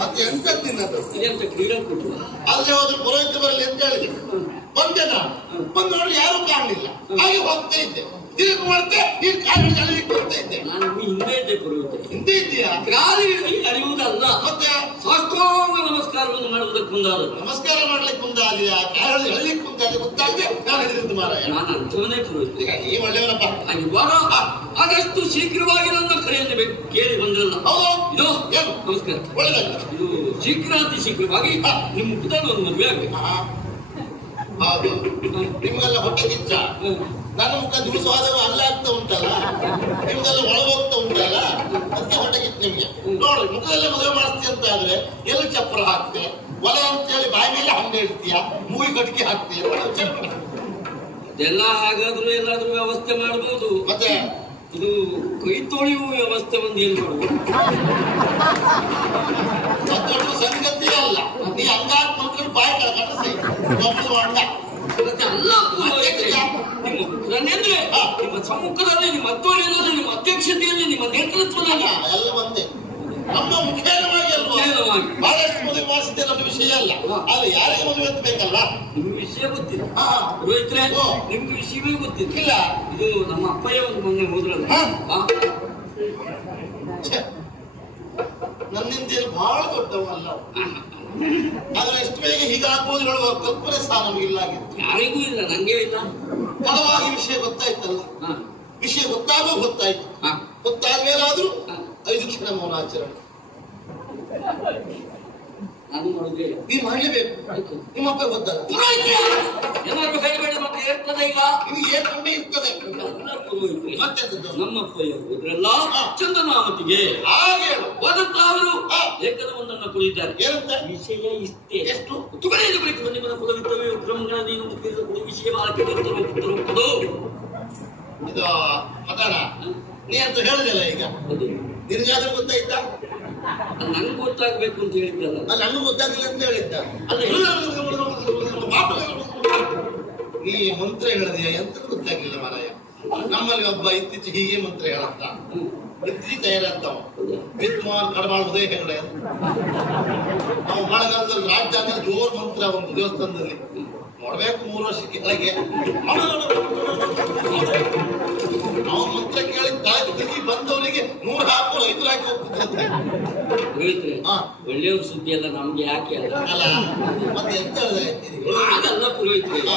ಮತ್ತೆ ಎಂತ ತಿನ್ನದು ಅಲ್ಲೇ ಹೋದ್ರೆ ಪುರೋಹಿತ ಬರಲಿ ಅಂತ ಹೇಳಿದೆ. ಬಂದೆ ನಾನು ಬಂದು ನೋಡಿ ಯಾರು ಕಾಣಲಿಲ್ಲ. ಹಾಗೆ ಹೋಗ್ತಾ ಇದ್ದೆ, ತಿರುಗಿ ಮಾಡ್ತೆ ನೀನು ಕಾಲಿಗೆ ಅಳಿಲಿಕ್ಕೆ ಬರ್ತಾ ಇದ್ದೆ. ನಾನು ಹಿಂದೆ ಇದ್ದೆ ಪುರೋಹಿತ. ಹಿಂದೆ ಇದ್ದೀಯಾ? ಕಾಲಿಗೆ ಅಳಿಯುವುದಲ್ಲ, ಮತ್ತೆ ಸಾಷ್ಟಾಂಗ ನಮಸ್ಕಾರವನ್ನು ಮಾಡುವುದಕ್ಕೆ ಮುಂದಾದ. ನಮಸ್ಕಾರ ಮಾಡ್ಲಿಕ್ಕೆ ಮುಂದಾದಿಯಾ? ಕಾಲಿಗೆ ಅಳಿಲಿಕ್ಕೆ ಮುಂದಾದ ಗೊತ್ತಾಗದೆ ನಾನು ಹೇಳಿದ್ದು ಮಾರಾಯ. ನಾನು ಅಂಥವನೇ ಪುರೋಹಿತ. ಈ ಒಳ್ಳೆಯವನಪ್ಪ. ಇವಾಗ ಆದಷ್ಟು ಶೀಘ್ರವಾಗಿ ನನ್ನ ಕರೆಯನ್ನು ಕೇಳಿ ಬಂದ್ರಲ್ಲ. ಇದು ನಮಸ್ಕಾರ. ಒಳ್ಳೆದಲ್ಲ ಇದು ಶೀಘ್ರ ಅತಿ ಶೀಘ್ರವಾಗಿ ನಿಮ್ಮ ಮುಖದಲ್ಲಿ ಒಂದು ಮದುವೆ ಆಗ್ಬೇಕು. ಹೌದು, ನಿಮ್ಗೆಲ್ಲ ಹೊಟ್ಟೆ ಕಿಚ್ಚ. ನನ್ನ ಮುಖ ದುಡಿಸುವಾಗ ಅಲ್ಲ ಆಗ್ತಾ ಉಂಟಲ್ಲ, ನಿಮ್ಗೆಲ್ಲ ಒಳಗೋಗ್ತಾ ಉಂಟಲ್ಲ, ಅದಕ್ಕೆ ಹೊಟ್ಟೆ ಕಿಚ್ಚ ನಿಮ್ಗೆ. ನೋಡು, ಮುಖದಲ್ಲೇ ಮದುವೆ ಮಾಡಿಸ್ತೀಯ ಅಂತ ಆದ್ರೆ ಎಲ್ಲ ಚಪ್ಪರ ಹಾಕ್ತೆ, ಒಲೆ ಅಂತ ಹೇಳಿ ಬಾಯಿ ಮೇಲೆ ಹಂಗೆ ಇಡ್ತೀಯ, ಮೂವಿ ಕಟ್ಟಿಗೆ ಹಾಕ್ತೀಯ. ಇದೆಲ್ಲ ಹಾಗಾದ್ರೂ ಎಲ್ಲಾದ್ರೂ ವ್ಯವಸ್ಥೆ ಮಾಡಬಹುದು. ಮತ್ತೆ ಇದು ಕೈ ತೊಳೆಯುವ ವ್ಯವಸ್ಥೆ ಒಂದು ಏನು ಮಾಡುವುದು? ದೊಡ್ಡ ಸಂಗತಿಯೇ ಅಲ್ಲ. ನೀ ಹಂಗಾತ್ ಮಕ್ಕಳು ಬಾಯಿ ಕಳ್ಕೊಂಡ್ರೆ ಅಂಡ. ಅಲ್ಲ ನಿಮ್ಮ ಮುಖದನ್ನೇ ನಿಮ್ಮ ಸಮ್ಮುಖದಲ್ಲಿ, ನಿಮ್ಮ ಅಧ್ವರ್ಯದಲ್ಲಿ, ನಿಮ್ಮ ಅಧ್ಯಕ್ಷತೆಯಲ್ಲಿ, ನಿಮ್ಮ ನೇತೃತ್ವದಲ್ಲಿ ಎಲ್ಲ ಬಂದೆ. ನಮ್ಮ ಮುಖೇನವಾಗಿ ಅಲ್ವಾ ಬಹಳಷ್ಟು ಮದುವೆ ಮಾಡಿಸಿದ್ದೆ, ನಮ್ಮ ವಿಷಯ ಅಲ್ಲ. ಅಲ್ಲಿ ಯಾರಿಗೆ ಮದುವೆ ಅಂತ ಬೇಕಲ್ಲ. ನಿಮ್ಗೆ ವಿಷಯ ಗೊತ್ತಿಲ್ಲ ಪುರೋಹಿತರೆ, ನಿಮ್ಗೆ ವಿಷಯವೇ ಗೊತ್ತಿಲ್ಲ. ಇದು ನಮ್ಮ ಅಪ್ಪಯ್ಯ ಒಂದು ಮೊನ್ನೆ ಹೋದ್ರಲ್ಲ, ನನ್ನಿಂದ ಬಹಳ ದೊಡ್ಡವಲ್ಲ. ಆದ್ರೆ ಎಷ್ಟು ಬೇಗ ಹೀಗಾಗ್ಬೋದು ಹೇಳುವ ಕಲ್ಪನೆ ಸಹ ನಮಗಿಲ್ಲ ಆಗಿತ್ತು. ಯಾರಿಗೂ ಇಲ್ಲ, ನಂಗೆ ಇಲ್ಲ. ಫಲವಾಗಿ ವಿಷಯ ಗೊತ್ತಾಯ್ತಲ್ಲ. ವಿಷಯ ಗೊತ್ತಾಗೂ ಗೊತ್ತಾಯ್ತು. ಗೊತ್ತಾದ್ಮೇಲಾದ್ರೂ 5 ಕ್ಷಣ ಮೌನಾಚರಣೆ ನಾನು ಮಾಡಿದ್ರೆ ನೀವು ಮಾಡಲೇಬೇಕು. ನಿಮ್ಮಪ್ಪ ಗೊತ್ತಲ್ಲ. ಏನಾದ್ರು ಹೇಳಬೇಡ, ಮತ್ತೆ ಇರ್ತದೆ. ಈಗ ನಿಮಗೆ ಏನ್ ಕಮ್ಮಿ ಇರ್ತದೆ. ಮತ್ತೆ ನಮ್ಮಪ್ಪಯ್ಯ ಹೋದ್ರಲ್ಲ ಚಂದನಾಮತಿಗೆ, ಹಾಗೆ ಹೋದಂತಾದ್ರು ಲೇಖನವೊಂದನ್ನು ಕುಳಿತಾರೆ. ಏನಂತ ವಿಷಯ ಇಷ್ಟೇ. ಎಷ್ಟು ತುಗಳೆಯದು ಬೇಕು ನಿಮ್ಮನ್ನ ಕುಲವಿತ್ತವೆ ಕ್ರಮಗಳ ನೀನು ವಿಷಯ ಬಾಳಕೆ ಇದು ಮತಾನ ನೀ ಅಂತ ಹೇಳಿದಲ್ಲ. ಈಗ ನಿನಗಾದ್ರೂ ಗೊತ್ತಾಯ್ತಾ? ನಂಗೆ ಗೊತ್ತಾಗ್ಬೇಕು ಅಂತ ಹೇಳಿದ್ದಲ್ಲ. ನಂಗೂ ಗೊತ್ತಾಗಿಲ್ಲ ಅಂತ ಹೇಳಿದ್ದ. ನೀ ಮಂತ್ರ ಹೇಳಿದೆಯಾ ಎಂತ ಗೊತ್ತಾಗಿಲ್ಲ ಮಾರಾಯ. ನಮ್ಮಲ್ಲಿ ಒಬ್ಬ ಇತ್ತೀಚೆ ಹೀಗೆ ಮಂತ್ರ ಹೇಳತ್ತ, ಇತ್ತೀಚೆ ತಯಾರಾಗ್ತಾವ ವಿದ್ವಾನ್ ಕಡಮಾಳ ಉದಯ ಹೆಗಡೆ. ನಾವು ಮಳೆಗಾಲದಲ್ಲಿ ರಾಜಧಾನಿಯಲ್ಲಿ ಜೋರ್ ಮಂತ್ರ ಒಂದು ದೇವಸ್ಥಾನದಲ್ಲಿ ನೋಡ್ಬೇಕು 3 ವರ್ಷಕ್ಕೆ ಕೆಳಗೆ. ನಾವು ಮಂತ್ರ ಕೇಳಿ ತಾಯಿ ಬಂದವರಿಗೆ 100 ಹಾಕೊಂಡು 5 ಹಾಕಿ ಹೋಗ್ತಿದ್ದೆ. ಒಳ್ಳೆಯವ್ರ ಸುದ್ದಿ ಅಲ್ಲ, ನಮ್ಗೆ ಯಾಕೆ ಅಲ್ಲ. ಮತ್ತೆ ಎಂತ ಹಾಗಲ್ಲ ಪುರೋಹಿತರೆ,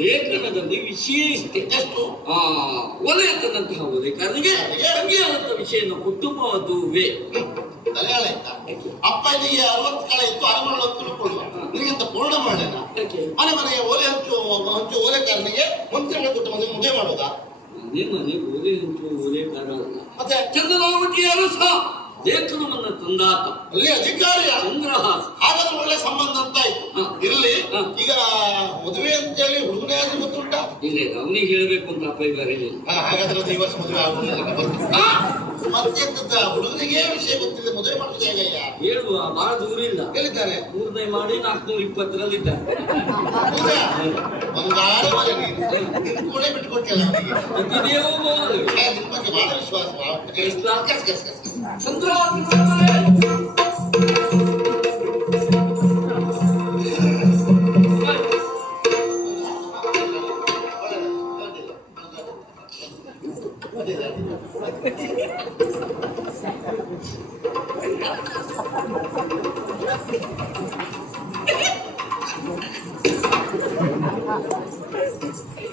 ಲೇಖನದಲ್ಲಿ ವಿಷಯ ಇಷ್ಟೇ. ಎಷ್ಟು ಒಲೆಯಂತಹ ಓದಕಾರನಿಗೆ ಸಂಗೀಯಾದಂತಹ ವಿಷಯವನ್ನು ಕುಟುಂಬದುವೆ ತಲೆಯಾಳಾಯ್ತಾ? ಅಪ್ಪ ನಿಗೆ 60 ಕಳೆ ಇತ್ತು, 60 ತಿಳ್ಕೊಳ್ಳುವ ನಿನಗಿಂತ ಪೂರ್ಣ ಮಾಡಲಿಲ್ಲ. ಮನೆ ಮನೆಯ ಓಲೆ ಹಂಚು ಓಲೆಕಾರನಿಗೆ ಮಂತ್ರಿಗಳ ಕೊಟ್ಟು ಮದುವೆ ಮಾಡುವುದಾ? ಮನೆ ಮನೆ ಓಲೆ ಹಂಚುವ ಓಲೆಕಾರ ಅಲ್ಲ. ಮತ್ತೆ ಚಂದ್ರನಾಮತಿಯ ಅರಸ ಲೇಖನವನ್ನ ತಂದಾತ, ಅಲ್ಲಿ ಅಧಿಕಾರಿಯ ಚಂದ್ರಹಾಸ. ಹಾಗಾದ್ರೆ ಒಳ್ಳೆ ಸಂಬಂಧ ಅಂತ ಆಯ್ತು. ಇರ್ಲಿ, ಈಗ ಮದುವೆ ಅಂತ ಹೇಳಿ ಹುಡುಗನೇ ಆದ್ರೂ ಗೊತ್ತುಂಟ? ಇಲ್ಲ, ಅವನಿಗೆ ಹೇಳ್ಬೇಕು ಅಂತ ಅಪ್ಪ ಬರಲಿಲ್ಲ. ಹಾಗಾದ್ರೆ ಈ ವರ್ಷ ಮದುವೆ ಆಗುದಿಲ್ಲ. ಮತ್ತೆ ಹುಡುಗನಿಗೆ ವಿಷಯ ಗೊತ್ತಿಲ್ಲ, ಮದುವೆ ಮಾಡುದು ಹೇಗಯ್ಯ? ಹೇಳುವ ಬಹಳ ದೂರ ಇಲ್ಲ. ಹೇಳಿದ್ದಾರೆ 3 ಮಾಡಿ 420 ಬಂಗಾರ ಮನೆ ನೀನು ಕೂಡ ಬಿಟ್ಕೊಟ್ಟಿಲ್ಲ. ನಿನ್ ಬಗ್ಗೆ ಬಹಳ ವಿಶ್ವಾಸ. ಚಂದ್ರ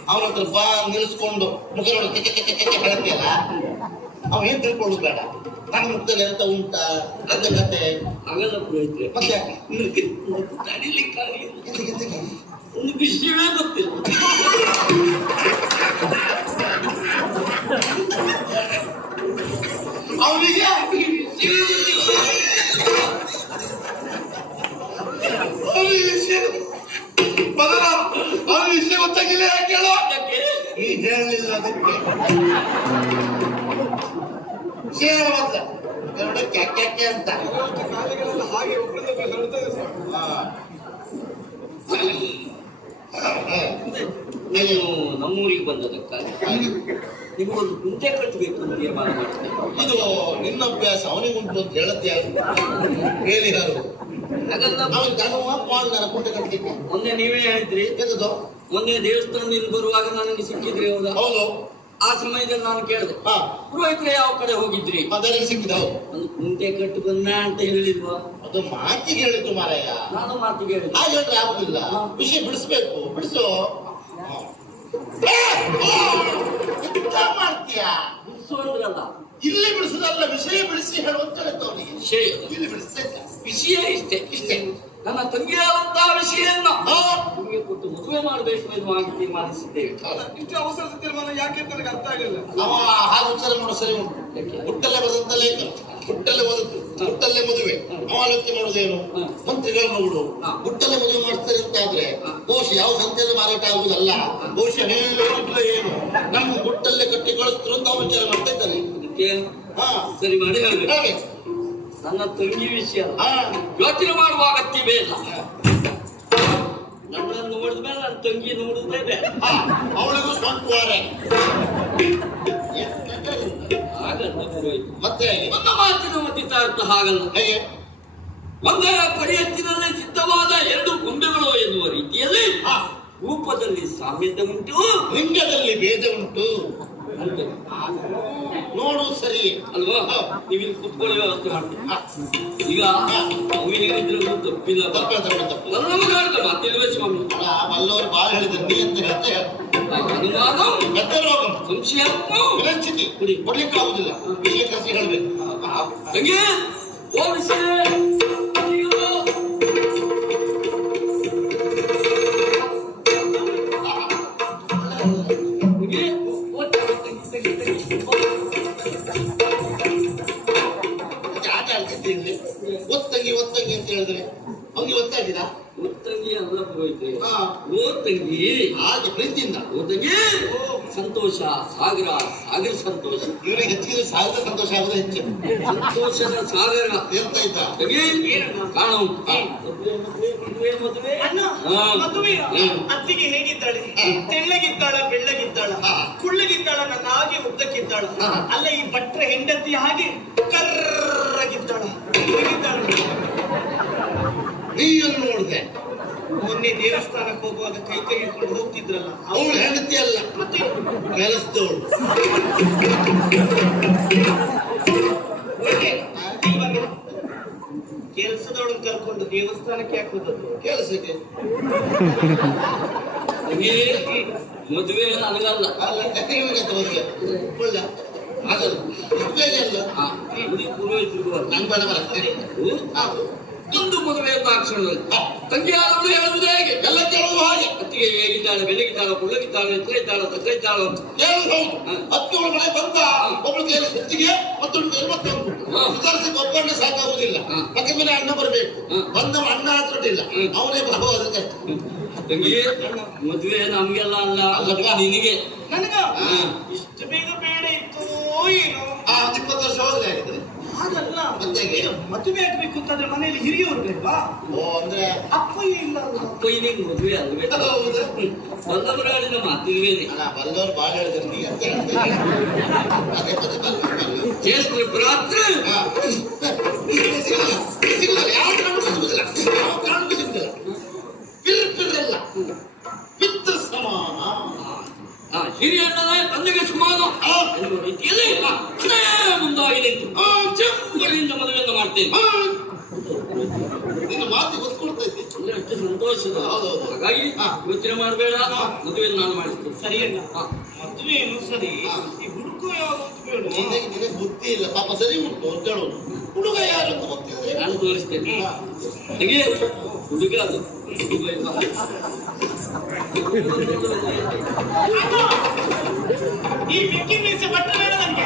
ಅವನ ಹತ್ರ ಬಾ ನಿಲ್ಸ್ಕೊಂಡು ಮುಖ ನೋಡಿ ಹೇಳ್ತೀಯಲ್ಲ, ಅವ ಏನ್ ತಿಳ್ಕೊಳ್ಳೋದು ಬೇಡ. ನನ್ನ ಮುಖದಲ್ಲಿ ಎಂತ ಉಂಟಾ ಅಂತ ಕತೆ ಆಗಲ್ಲ ಪುರೋಹಿತ್ರೆ. ಮತ್ತೆ ತಡಿಲಿಕ್ಕಾಗಲಿಲ್ಲ, ಒಂದು ವಿಷಯವೇ ಗೊತ್ತಿಲ್ಲ. ಅವನಿಗೆ ಅವನ ವಿಷಯ ಗೊತ್ತಾಗಿಲ್ಲ ಯಾಕೆ ಹೇಳೋ ನೀ ಹೇಳಲಿಲ್ಲ ಅದಕ್ಕೆ ವಿಷಯ ಮೊದಲ ಕ್ಯಾಕೆ ಅಂತ ಹಾಗೆ ನೀವು ನಮ್ಮೂರಿಗೆ ಬಂದದಕ್ಕಾಗಿ ನಿಮಗೊಂದು ಕುಂಟೆ ಕಟ್ಟಬೇಕು ಅಂತ ತೀರ್ಮಾನ ಮಾಡ್ತೇನೆ. ಇದು ನಿನ್ನ ಅಭ್ಯಾಸ ಅವನಿಗುಂಟು ಅಂತ ಹೇಳತ್ತೆ ಹೇಳಿ ಯಾರು ಹಾಗಲ್ಲ ಕುಂಟೆ ಕಟ್ಟಲಿಕ್ಕೆ ಮೊನ್ನೆ ನೀವೇ ಹೇಳಿದ್ರಿ ಎಂತದ್ದು ಮೊನ್ನೆ ದೇವಸ್ಥಾನದಿಂದ ಬರುವಾಗ ನನಗೆ ಸಿಕ್ಕಿದ್ರಿ. ಹೌದಾ? ಹೌದು. ಆ ಸಮಯದಲ್ಲಿ ನಾನು ಕೇಳಿದೆ ಪುರೋಹಿತರೆ ಯಾವ ಕಡೆ ಹೋಗಿದ್ರಿ? ಅದರಿಗೆ ಸಿಕ್ಕಿದ ಒಂದು ಕುಂಟೆ ಕಟ್ಟು ಬಂದ ಅಂತ ಹೇಳಿಲ್ವಾ? ಅದು ಮಾತಿಗೆ ಹೇಳಿದ್ದು ಮಾರಾಯ. ನಾನು ಮಾತಿಗೆ ಹೇಳಿದ್ದೆ. ಹಾಗೆ ಹೇಳಿದ್ರೆ ಆಗುದಿಲ್ಲ. ವಿಷಯ ಬಿಡಿಸ್ಬೇಕು. ಬಿಡಿಸು ಮಾಡ್ತೀಯ ಬಿಡಿಸು ಅಂದ್ರಲ್ಲ. ಇಲ್ಲಿ ಬಿಡಿಸುದಲ್ಲ, ವಿಷಯ ಬಿಡಿಸಿ ಹೇಳುವಂತ ಹೇಳ್ತ ಅವನಿಗೆ. ವಿಷಯ ಇಲ್ಲಿ ಬಿಡಿಸ ವಿಷಯ ಇಷ್ಟೇ. ನನ್ನ ತಂಗಿಯಾದಂತಹ ವಿಷಯವನ್ನು ನಿಮಗೆ ಕೊಟ್ಟು ಮದುವೆ ಮಾಡಬೇಕು ಎನ್ನುವ ತೀರ್ಮಾನಿಸಿದ್ದೇವೆ. ಇಷ್ಟು ಅವಸರದ ತೀರ್ಮಾನ ಯಾಕೆ ಅಂತ ನನಗೆ ಅರ್ಥ ಆಗಲಿಲ್ಲ. ಅವ ಹಾಗೆ ಉತ್ತರ ಮಾಡೋ ಸರಿ ಉಂಟು. ಹುಟ್ಟಲ್ಲೇ ಬರೆದಂತ ಲೇಖ, ಹುಟ್ಟಲ್ಲೇ ಓದದ್ದು, ಹುಟ್ಟಲ್ಲೇ ಮದುವೆ. ಆಲೋಚನೆ ಮಾಡೋದೇನು? ಮಂತ್ರಿಗಳನ್ನ ಬಿಡು, ಹುಟ್ಟಲ್ಲೇ ಮದುವೆ ಮಾಡ್ತಾರೆ ಅಂತ ಆದ್ರೆ ಬಹುಶಃ ಯಾವ ಸಂತೆಯಲ್ಲಿ ಮಾರಾಟ ಆಗುದಲ್ಲ. ಬಹುಶಃ ಹೇಳಿದ್ರೆ ಏನು ನಮ್ಮ ಹುಟ್ಟಲ್ಲೇ ಕಟ್ಟಿ ಕಳಿಸ್ತಾರೆ ಅಂತ ಅವ್ರು ವಿಚಾರ ಮಾಡ್ತಾ ಇದ್ದಾರೆ. ಅದಕ್ಕೆ ಸರಿ ಮಾಡಿ ಹೇಳ್ಬೇಕು. ನನ್ನ ತಂಗಿ ವಿಷಯ ಯೋಚನೆ ಮಾಡುವ ಅಗತ್ಯವೇ ಇಲ್ಲ. ನನ್ನನ್ನು ನೋಡಿದ ಮೇಲೆ ನನ್ನ ತಂಗಿ ನೋಡುವುದೇ ಬೇಡ. ಅವಳಿಗೂ ಸ್ವಂತವಾರೆ ಹಾಗಲ್ಲ ಪುರೋಹಿತ. ಮತ್ತೆ ನನ್ನ ಮಾತಿನ ಮತಿತಾರ್ಥ ಹಾಗಲ್ಲ. ಹೇಗೆ ಒಂದೇ ಪಡಿಯತ್ತಿನಲ್ಲೇ ಸಿದ್ಧವಾದ ಎರಡು ಗೊಂಬೆಗಳು ಎನ್ನುವ ರೀತಿಯಲ್ಲಿ ರೂಪದಲ್ಲಿ ಸಾಮ್ಯತೆ ಉಂಟು, ಲಿಂಗದಲ್ಲಿ ಭೇದ ಉಂಟು. ನೋಡು ಸರಿ ಅಲ್ವಾ? ನೀವು ಇಲ್ಲಿ ಕುತ್ಕೊಳ್ಳಿ ವ್ಯವಸ್ಥೆ ಮಾಡ್ತೀವಿ. ಈಗ ನಾವು ಹೇಳಿದ್ರೆ ತಪ್ಪಿಲ್ಲ. ಮಾತಿಲ್ವೇ ಸ್ವಾಮಿ? ಮಲ್ಲವರು ಬಾಳ ಹೇಳಿದ್ರು ನೀ ಅಂತ ಹೇಳ್ತಾ ಅನುಮಾನ ಸಂಶಯ ವಿರಂಚಿತಿ ಕೊಡ್ಲಿಕ್ಕೆ ಆಗುದಿಲ್ಲ. ವಿಷಯ ಕಸಿ ಹೇಳ್ಬೇಕು. ಹಂಗೆ ಹೋಲಿಸಿ ಒತ್ತಂಗಿ ಅಂತ ಹೇಳಿದ್ರೆ ಅವ್ನಿಗೆ ಒತ್ತಾಗಿದ ಒತ್ತಂಗಿ ಅಲ್ಲ ಪುರೋಹಿತರೆ. ಓತಂಗಿ ಹಾಗೆ ಪ್ರೀತಿಯಿಂದ ಓತಂಗಿ ಸಂತೋಷ ಸಾಗರ ಸಾಗರ ಸಂತೋಷ. ಇವರಿಗೆ ಹೆಚ್ಚಿಗೆ ಸಾಗರ ಸಂತೋಷ ಆಗೋದು ಹೆಚ್ಚು. ಸಂತೋಷದ ಸಾಗರ ಎಂತ ಇದ್ದ ಕಾಣು ಮದುವೆ ಅತ್ತಿಗೆ ಹೇಗಿದ್ದಾಳೆ? ತೆಳ್ಳಗಿದ್ದಾಳ, ಬೆಳ್ಳಗಿದ್ದಾಳ, ಕುಳ್ಳಗಿದ್ದಾಳ, ನನ್ನ ಹಾಗೆ ಉದ್ದಕ್ಕಿದ್ದಾಳ? ಅಲ್ಲ ಈ ಭಟ್ರ ಹೆಂಡತಿ ಹಾಗೆ ಕರ್ರಗಿದ್ದಾಳ. ನೀಯನ್ನು ನೋಡಿದೆ ಮೊನ್ನೆ ದೇವಸ್ಥಾನಕ್ಕೆ ಹೋಗುವಾಗ ಕೈ ಹಿಡ್ಕೊಂಡು ಹೋಗ್ತಿದ್ರಲ್ಲ, ಅವಳು ಹೆಂಡತಿ ಅಲ್ಲ, ಮತ್ತೆ ಕೆಲಸದವಳು. ಕೆಲಸದವಳನ್ನು ಕರ್ಕೊಂಡು ದೇವಸ್ಥಾನಕ್ಕೆ ಯಾಕೆ ಹೋದದ್ದು? ಕೆಲಸಕ್ಕೆ. ಮದುವೆ ನನಗಲ್ಲ. ಅಲ್ಲ ನಿಮಗೆ ಮದುವೆ ಒಳ್ಳೆ ಆಗಲ್ಲ. ಪುರೋಹಿತರಿಗೂ ನಂಗೆ ಬೇಡ ಬರ್ತೇನೆ. ಒಂದು ಮದುವೆ ಕ್ಷಣದಲ್ಲಿ ತಂಗಿಯಾದವಳು ಹೇಳುವುದು ಹೇಗೆ? ಎಲ್ಲ ಕೇಳುವುದು ಹಾಗೆ. ಅತ್ತಿಗೆ ಹೇಗಿದ್ದಾಳೆ, ಬೆಳಗಿದ್ದಾಳ, ಕುಳ್ಳಗಿದ್ದಾಳೆ, ಎತ್ತರ ಇದ್ದಾಳ, ತಕ್ಕ ಇದ್ದಾಳ ಅಂತ ಹೇಳುದು. ಅತ್ತಿಗೆ ಮನೆ ಬಂದ ಒಬ್ಬಳು ಕೈಯಲ್ಲಿ ಸುತ್ತಿಗೆ, ಮತ್ತೊಂದು ಕೈಯಲ್ಲಿ ಮತ್ತೊಂದು ವಿಚಾರಿಸಕ್ಕೆ ಒಬ್ಬಣ್ಣೆ ಸಾಕಾಗುದಿಲ್ಲ. ಪಕ್ಕ ಮೇಲೆ ಅಣ್ಣ ಬರಬೇಕು. ಬಂದವ ಅಣ್ಣ ಹಾಕೊಂಡಿಲ್ಲ, ಅವನೇ ಪ್ರಭಾವ. ಅದಕ್ಕೆ ತಂಗಿ ಮದುವೆ ನಮ್ಗೆಲ್ಲ ಅಲ್ಲ, ಮದುವೆ ನಿನಗೆ. ನನಗ ಇಷ್ಟು ಬೇಗ ಬೇಡ ಇತ್ತು ಏನೋ. 20 ವರ್ಷ ಹೋದ್ರೆ ಆಗಿದ್ರೆ ಹಾಗಲ್ಲ. ಮದುವೆ ಆಗ್ಬೇಕು ಅಂತಂದ್ರೆ ಮನೆಯಲ್ಲಿ ಹಿರಿಯವರು ಬೇಡವಾ? ಅಂದ್ರೆ ಅಪ್ಪಯ್ಯ ಇಲ್ಲ. ಅಪ್ಪಯ್ಯನಿಗೆ ಮದುವೆ ಅಲ್ವೇ? ಬಲ್ಲವರಾಡಿನ ಮಾತಿಲ್ವೇನೆ. ಬಲ್ಲವರು ಬಾಳ ಹೇಳಿದ್ರು ನೀ ಅಂತ ಜ್ಯೇಷ್ಠ ರಾತ್ರಿ ಸಿಗುದಿಲ್ಲ. ಯಾವ ಕಾರಣಕ್ಕೂ ಸಿಗುದಿಲ್ಲ. ಯಾವ ಕಾರಣಕ್ಕೂ ಸಿಗುದಿಲ್ಲ. ಪಿರ್ಪಿರಲ್ಲ. ಪಿತೃ ಸಮಾನ. ಹಿರಿಯಣ್ಣನ ತಂದೆಗೆ ಸಮಾನ ಎನ್ನುವ ರೀತಿಯಲ್ಲಿ ಅದೇ ಮುಂದಾಗಿದೆ. ಚೆಂಬಳಿಂದ ಮದುವೆಯನ್ನು ಮಾಡ್ತೇನೆ. ನಿನ್ನ ಮಾತು ಗೊತ್ಕೊಳ್ತೈತಿ ಅಂದ್ರೆ ಅಷ್ಟು ಸಂತೋಷದ. ಹಾಗಾಗಿ ಯೋಚನೆ ಮಾಡಬೇಡ, ಮದುವೆಯನ್ನು ನಾನು ಮಾಡಿಸ್ತೇನೆ. ಸರಿಯಲ್ಲ ಮದುವೆಯನ್ನು ಸರಿ. ಈ ಹುಡುಗ ಯಾರು ಅಂತ ಬೇಡ. ನಿನಗೆ ಬುದ್ಧಿ ಇಲ್ಲ ಪಾಪ. ಸರಿ ಉಂಟು ಅಂತ ಹೇಳೋದು. ಹುಡುಗ ಯಾರು ಅಂತ ಗೊತ್ತಿದ್ರೆ ನಾನು ತೋರಿಸ್ತೇನೆ. ಹಾಗೆ ಹುಡುಗ ಅದು ಈ ಬೆಕ್ಕಿ ಮೀಸೆ ಬಟ್ಟೆ ಬೇಡ ನನಗೆ.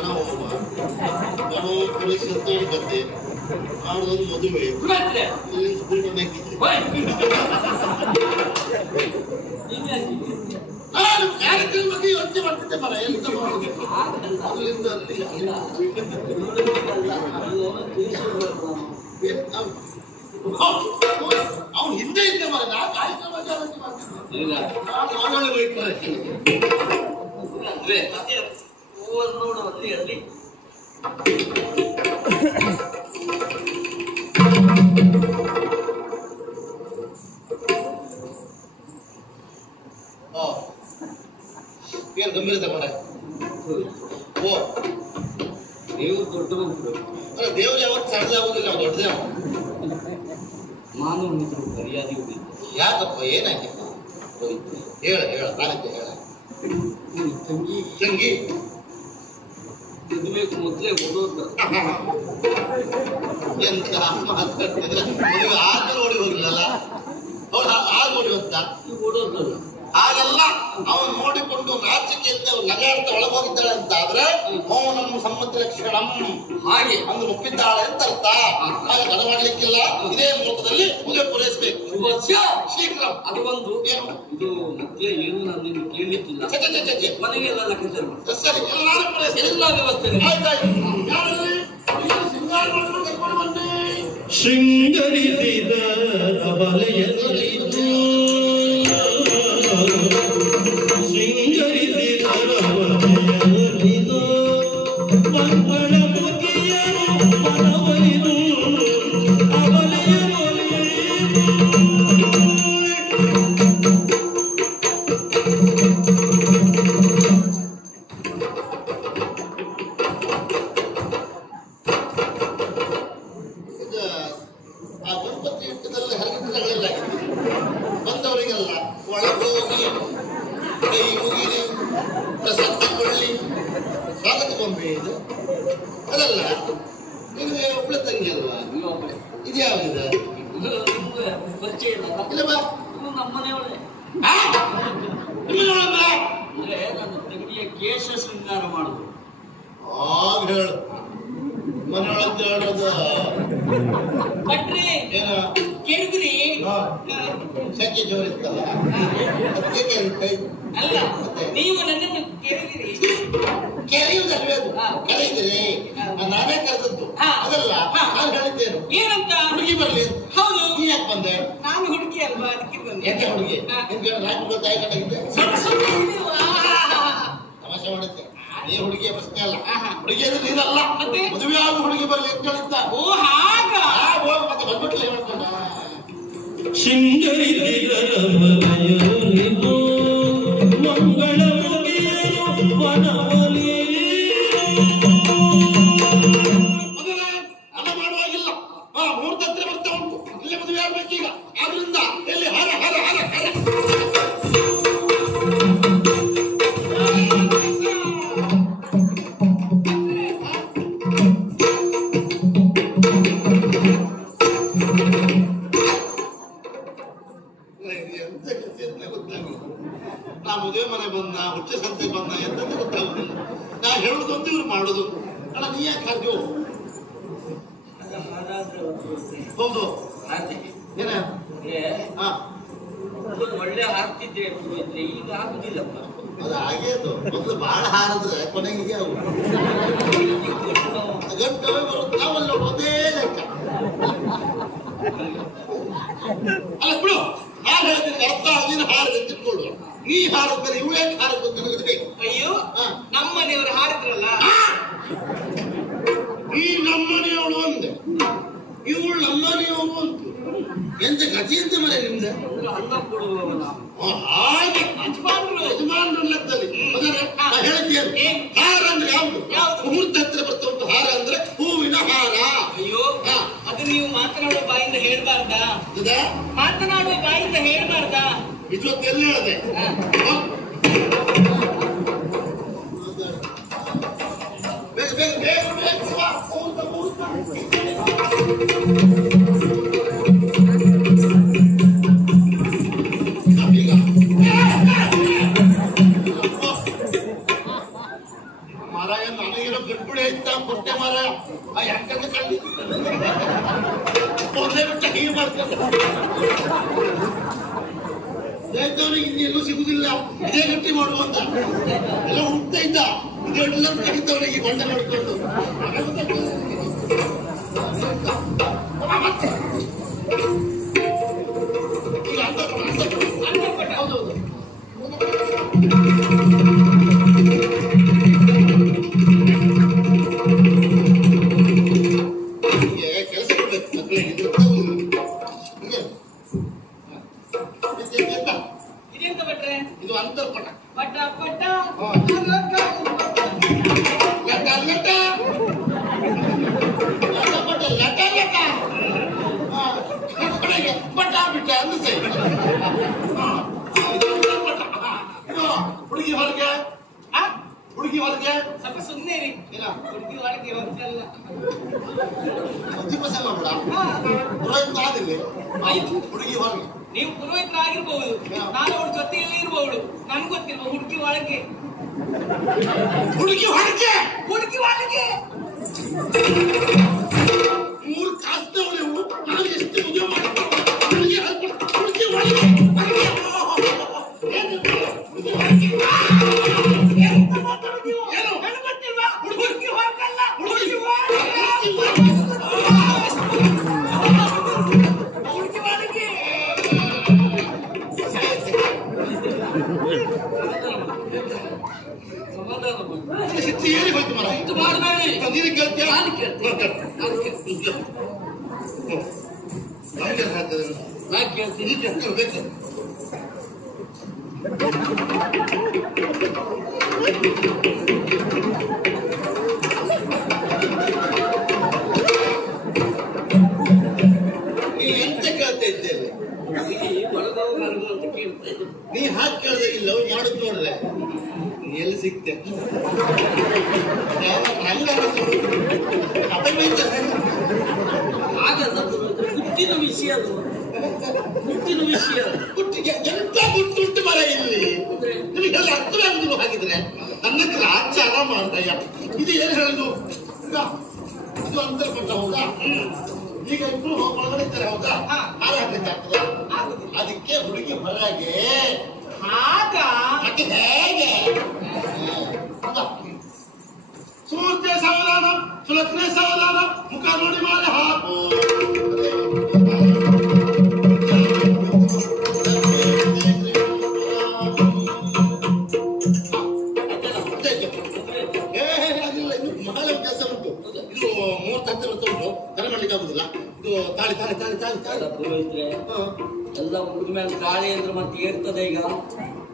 ಗಣ ಹೋಮ ಗಣ ಪುರುಷತೆ ಗದ್ದೆ ಮಾಡೋದು ಮದುವೆ ಮತ್ತೆ ಇಲ್ಲಿ ಸ್ಕೂಲ್ ಬಂದಾಕಿದ್ರೆ ನಾನು ಕ್ಯಾರೆಕ್ಟರ್ ಬಗ್ಗೆ ಯೋಚನೆ ಮಾಡ್ತಿದ್ದೆ ಮರ ಎಂತ ಮಾಡೋದು ಅಲ್ಲಿಂದ ಅವ್ನು ಹಿಂದೆ ಇದ್ದೆ ಮರ ನಾ ಕಾರ್ಯಕ್ರಮ ಆಡೋಳಿ ಬೈತಾರೆ ನೋಡು ಅಲ್ಲಿ ಏನು ಗಂಭೀರತೆ ಮಾಡ ಓ ದೇವ್ರು ದೊಡ್ಡವಂತರು ಅಲ್ಲ ದೇವ್ರು ಯಾವತ್ತು ಸಣ್ಣದಾಗುದಿಲ್ಲ ನಾವು ದೊಡ್ಡದೇ ಮಾನವ ಮಿತ್ರರು ಮರ್ಯಾದೆ ಯಾಕಪ್ಪ ಏನಾಗಿಪ್ಪ ಹೇಳ ಹೇಳ ಕಾಲಕ್ಕೆ ಹೇಳ ತಂಗಿ ತಂಗಿ ಇದ್ಬೇಕು ಮೊದಲೇ ಓದೋದು ಎಂತ ಮಾತಾಡ್ತಿದ್ರೆ ನೀವು ಆಗ ನೋಡಿ ಹೋಗಿಲ್ಲಲ್ಲ ಅವ್ರು ಆಗ ನೋಡಿ ಹೋಗ್ತ ಓಡೋದಲ್ಲ ಹಾಗೆಲ್ಲ ಅವನು ನೋಡಿಕೊಂಡು ನಾಚಿಕೆಯಿಂದ ನಗಾಡ್ತಾ ಒಳಗೋಗಿದ್ದಾಳೆ ಅಂತ ಆದ್ರೆ ಮೌನಂ ಸಮ್ಮತಿ ಲಕ್ಷಣಂ ಹಾಗೆ ಅಂದು ಒಪ್ಪಿದ್ದಾಳೆ ಅಂತ ಅರ್ಥ ಹಾಗೆ ಗಡ ಮಾಡ್ಲಿಕ್ಕಿಲ್ಲ ಇದೇ ಮುಹೂರ್ತದಲ್ಲಿ ಮುಗಿಯ ಪೂರೈಸಬೇಕು ಶೀಘ್ರ ಅದು ಒಂದು ಏನು ಇದು ಮೊದಲೇ ಏನು ನಾನು ನಿಮ್ಗೆ ಕೇಳಲಿಕ್ಕಿಲ್ಲ ಮನೆಗೆಲ್ಲ ಲೆಕ್ಕಾಚಾರ ಸರಿ ಎಲ್ಲ ಪೂರೈಸಿ ಎಲ್ಲ ವ್ಯವಸ್ಥೆ ಶೃಂಗರಿಸಿದ ಅಬಲೆಯಲ್ಲಿದ್ದು ಶೃಂಗರಿಸಿದ ಅಬಲೆಯಲ್ಲಿದ್ದು ಮಂಗಳ ಮುಗಿಯರು ಮನವಲಿದು ಆ ಗಣಪತಿ ಯುದ್ಧದಲ್ಲಿ ಹರಗಿಟ್ಟಗಳೆಲ್ಲ ಬಂದವರಿಗೆಲ್ಲ ಒಳಗೋಗಿ ಕೈ ಮುಗಿರಿ ಪ್ರಸಾದ ತಗೊಳ್ಳಿ ಸ್ವಾಗತ ಗೊಂಬೆ ಇದು ಅದಲ್ಲ ನಿಮಗೆ ಒಬ್ಬಳೆ ತಂಗಿ ಅಲ್ವಾ ಇದ್ಯಾವುದಿದೆ ಪರಿಚಯ ಇಲ್ಲ ಇಲ್ಲ ಬಾ ನಮ್ಮನೆಯವಳೆ ಅಂದ್ರೆ ನನ್ನ ತಂಗಿಯ ಕೇಶ ಶೃಂಗಾರ ಮಾಡುದು ಆಗ ಹೇಳು ಮನೆಯೊಳಗೆ ಹೇಳೋದು ಭಟ್ರಿ ಏನ ಕೆರೆದ್ರಿ ಸೆಕೆ ಜೋರಿತ್ತಲ್ಲ ಅದಕ್ಕೆ ಕರೀತಾ ಅಲ್ಲ ನೀವು ನನ್ನನ್ನು ಕೆರೆದಿರಿ ಕೆರೆಯುವುದಲ್ವೇ ಅದು ಕರೀತೀರಿ ನಾನೇ ಕರೆದದ್ದು ಅದಲ್ಲ ನಾನು ಹೇಳಿದ್ದೇನು ಏನಂತ ಹುಡುಗಿ ಬರ್ಲಿ ಹೌದು ನೀ ಯಾಕೆ ಬಂದೆ ನಾನು ಹುಡುಗಿ ಅಲ್ವಾ ಅದಕ್ಕೆ ಬಂದೆ ಯಾಕೆ ಹುಡುಗಿ ನಿಮ್ಗೆ ರಾಜ್ಯ ತಾಯಿ ಕಡೆಗಿದ್ದೆ ತಮಾಷೆ ಮಾಡುತ್ತೆ ನೀ ಹುಡುಗಿಯ ಪ್ರಶ್ನೆ ಅಲ್ಲ ಹುಡುಗಿ ಅಂದ್ರೆ ನೀನಲ್ಲ ಮತ್ತೆ ಮದುವೆ ಆಗ ಹುಡುಗಿ ಬರ್ಲಿ ಅಂತ ಹೇಳಿದ್ದ ಓ ಹಾಗ ಹೋಗಿ ಮತ್ತೆ ಬಂದ್ಬಿಟ್ಲೆ ಹೇಳ್ಕೊಂಡ ಶೃಂಗರಿಸಿದ ಅಬಲೆಯಲ್ಲಿದ್ದು ಮಂಗಳ ಮುಗಿಯರು ಮನವಲಿ ಅಲ್ಲ ಮಾಡುವಾಗಿಲ್ಲ ಮುಹೂರ್ತ ಹತ್ರ ಬರ್ತಾ ಉಂಟು ಇಲ್ಲೇ ಮದುವೆ ಆಗ್ಬೇಕೀಗ ಆದ್ರಿಂದ ಎಲ್ಲಿ ಹರ ಹರ ಹರ ಹರ ನಾ ಮದುವೆ ಮನೆ ಬಂದ ಹುಚ್ಚ ಸಂತೆ ಬಂದ ಎಂತ ಗೊತ್ತಾಗುದಿಲ್ಲ ನಾ ಹೇಳುದೊಂದು ಇವ್ರು ಮಾಡುದು ಅಣ್ಣ ನೀ ಯಾಕೆ ಹಾರ್ಜು ಹೌದು ಏನ ಒಳ್ಳೆ ಹಾಕ್ತಿದ್ದೆ ಇದ್ರೆ ಈಗ ಆಗುದಿಲ್ಲಪ್ಪ ಅದು ಹಾಗೆ ಅದು ಮೊದಲು ಬಹಳ ಹಾರಿದ್ರೆ ಕೊನೆಗೆ ಅವು ಗಂಟು ನಾವಲ್ಲಿ ಒಂದೇ ಲೆಕ್ಕ ಅಲ್ಲ ಬಿಡು ನಾನು ಹೇಳ್ತೀನಿ ಅರ್ಥ ನೀನು ಹಾರದೆ ತಿಳ್ಕೊಳ್ಳು ನೀ ಹಾರಿದ್ಮೇಲೆ ಇವು ಯಾಕೆ ಹಾರಬೇಕು ನನಗೆ ಬೇಕು ಅಯ್ಯೋ ನಮ್ಮನೆಯವರು ಹಾರಿದ್ರಲ್ಲ ಈ ನಮ್ಮನೆಯವಳು ಒಂದೇ ಇವಳು ನಮ್ಮನೆಯವಳು ಅಂತ ಎಂತ ಗತಿ ಅಂತ ಮನೆ ನಿಮ್ದೆ ಅನ್ನ ಕೊಡುವವ ನಾವು ಹಾಗೆ ಯಜಮಾನರ ಲೆಕ್ಕದಲ್ಲಿ ಹೇಳ್ತೀಯ ಹಾರ ಅಂದ್ರೆ ಯಾವುದು ಮುಹೂರ್ತ ಹತ್ರ ಬರ್ತಾ ಉಂಟು ಹಾರ ಅಂದ್ರೆ ಹೂವಿನ ಹಾರ ಅಯ್ಯೋ ಅದು ನೀವು ಮಾತನಾಡುವ ಬಾಯಿಂದ ಹೇಳ್ಬಾರ್ದಾ ಮಾತನಾಡುವ ಬಾಯಿಂದ ಹೇಳ್ಬಾರ್ದಾ ಇಷ್ಟೊತ್ತು ಎಲ್ಲಿ ಹೇಳಿದೆ ಬೇಗ ಬೇಗ ಬೇಗ ಬೇಗ ಮುಹೂರ್ತ ಮಾರಾಯ ನನಗೇನೋ ಗಡ್ಬುಡಿ ಆಯ್ತಾ ಕೊಟ್ಟೆ ಮಾರಾಯ ಆ ಯಾಕಂತ ಕಳ್ಳಿ ಮೊದಲೇ ಬಿಟ್ಟ ಹೀಗೆ ಮಾಡ್ಕೊಂಡು ದಯದವರಿಗೆ ಇನ್ನೆಲ್ಲೂ ಸಿಗುದಿಲ್ಲ ಇದೇ ಗಟ್ಟಿ ಮಾಡುವಂತ ಎಲ್ಲ ಹುಡ್ತಾ ಇದ್ದ ಇದೆಲ್ಲ ಕಡಿತವರಿಗೆ ಬಂಡ ನೋಡ್ಕೊಂಡು ಈಗ ಹೌದೌದು ಕೆಲಸ ಕೊಡ್ಬೇಕು ಮಕ್ಕಳಿಗೆ ಇದೆಂತ ಭಟ್ರೆ? ಇದು ಅಂತರ್ಪಟ ಪಟ ಪಟ ಪಟ ಬಿಟ್ಟ ಅಂದ ಸೈ ಹುಡುಗಿ ಹೊರಗೆ ಹುಡುಗಿ ಹೊರಗೆ ಸ್ವಲ್ಪ ಸುಮ್ಮನೆ ರೀ. ಇಲ್ಲ ಹುಡುಗಿ ಒಳಗೆ ಹೋಗ್ತಲ್ಲ. ದಿವಸ ಬಿಡ ಪುರೋಹಿತ ಆದಿಲ್ಲ ಹುಡುಗಿ ಹೊರಗೆ. ನೀವು ಪುರೋಹಿತರಾಗಿರ್ಬಹುದು, ನಾನು ಅವಳ ಜೊತೆಯಲ್ಲಿ ಇರ್ಬಹುದು, ನನ್ಗೆ ಗೊತ್ತಿಲ್ವ ಹುಡುಗಿ ಒಳಗೆ. ಹುಡುಗಿ ಹೊರಗೆ ಹುಡುಗಿ ಒಳಗೆ ಮೂರು ಕಾಸ್ತವಳು ನಾನು ಎಷ್ಟು ಮದುವೆ ಮಾಡ್ತೀನಿ ಹುಡುಗಿ ಹುಡುಗಿ ಒಳಗೆ ಏನು ನನಗೆ ಗೊತ್ತಿಲ್ವಾ? ಹುಡುಗಿ ಹೊರಗಲ್ಲ, ಹುಡುಗಿ ಹುಡುಗಿ ಒಳಗೆ. ಸಮಾಧಾನ ಏರಿ ಹೋಯ್ತು ಮರ ಇದು ಮಾಡಬೇಡಿ. ನೀನು ಕೇಳ್ತೀಯ ನಾನು ಕೇಳ್ತೀನಿ. ನಾನು ಕೇಳ್ತೀನಿ. ಎಂತ ಕೇಳ್ತಾ ಇದ್ದೇನೆ ಒಳಗೋಗ ಅಂತ ಕೇಳ್ತಾ ಇದ್ದೀನಿ. ನೀ ಹಾಕಿ ಕೇಳ್ದೆ ಇಲ್ಲ ಮಾಡುದ್ ನೋಡ್ರೆ ಎಲ್ಲಿ ಸಿಗ್ತೆ ಹಾಗಲ್ಲ, ಹುಟ್ಟಿನ ವಿಷಯ ಅದು. ಹುಟ್ಟಿನ ವಿಷಯ ಹುಟ್ಟಿಗೆ ಎಂತ ಗುಟ್ಟುಂಟು ಮರ ಇಲ್ಲಿ ನಿಮಗೆಲ್ಲ ಅರ್ಥವಾಗುದಿಲ್ಲ. ಹಾಗಿದ್ರೆ ನನ್ನ ಹತ್ರ ಆಚಾರ ಮಾಡ್ದಯ್ಯ ಇದು ಏನ್ ಹೇಳುದು ಇದು ಅಂತರ್ಪಟ್ಟ ಹೌದಾ? ಈಗ ಇಬ್ರು ಒಳಗಡೆ ಹೌದಾ? ಹಾಲು ಹಾಕ್ಲಿಕ್ಕೆ ಆಗ್ತದ? ಅದಕ್ಕೆ ಹುಡುಗಿ ಹೊರಗೆ ಆಗ ಮತ್ತೆ ಹೇಗೆ ಸೂರ್ಯ ಸಾವಧಾನ ಸುಲಗ್ನ ಸಾವಧಾನ ಮುಖ ನೋಡಿ ಮಾಲೆ ಹಾಕು ಬಹಳ ಕೆಲಸ ಉಂಟು. ಇದು 30 ಹತ್ತಿರ ಉಂಟು, ತರ ಮಾಡ್ಲಿಕ್ಕೆ ಆಗುದಿಲ್ಲ. ಇದು ತಾಳಿ ತಾಳಿ ತಾಳಿ ತಾಳಿ ತಾಳಿ ಪುರೋಹಿತ್ರೆ, ಎಲ್ಲ ಮುಗಿದ ಮೇಲೆ ತಾಳಿ ಅಂದ್ರೆ ಮತ್ತೆ ಏರ್ತದೆ ಈಗ.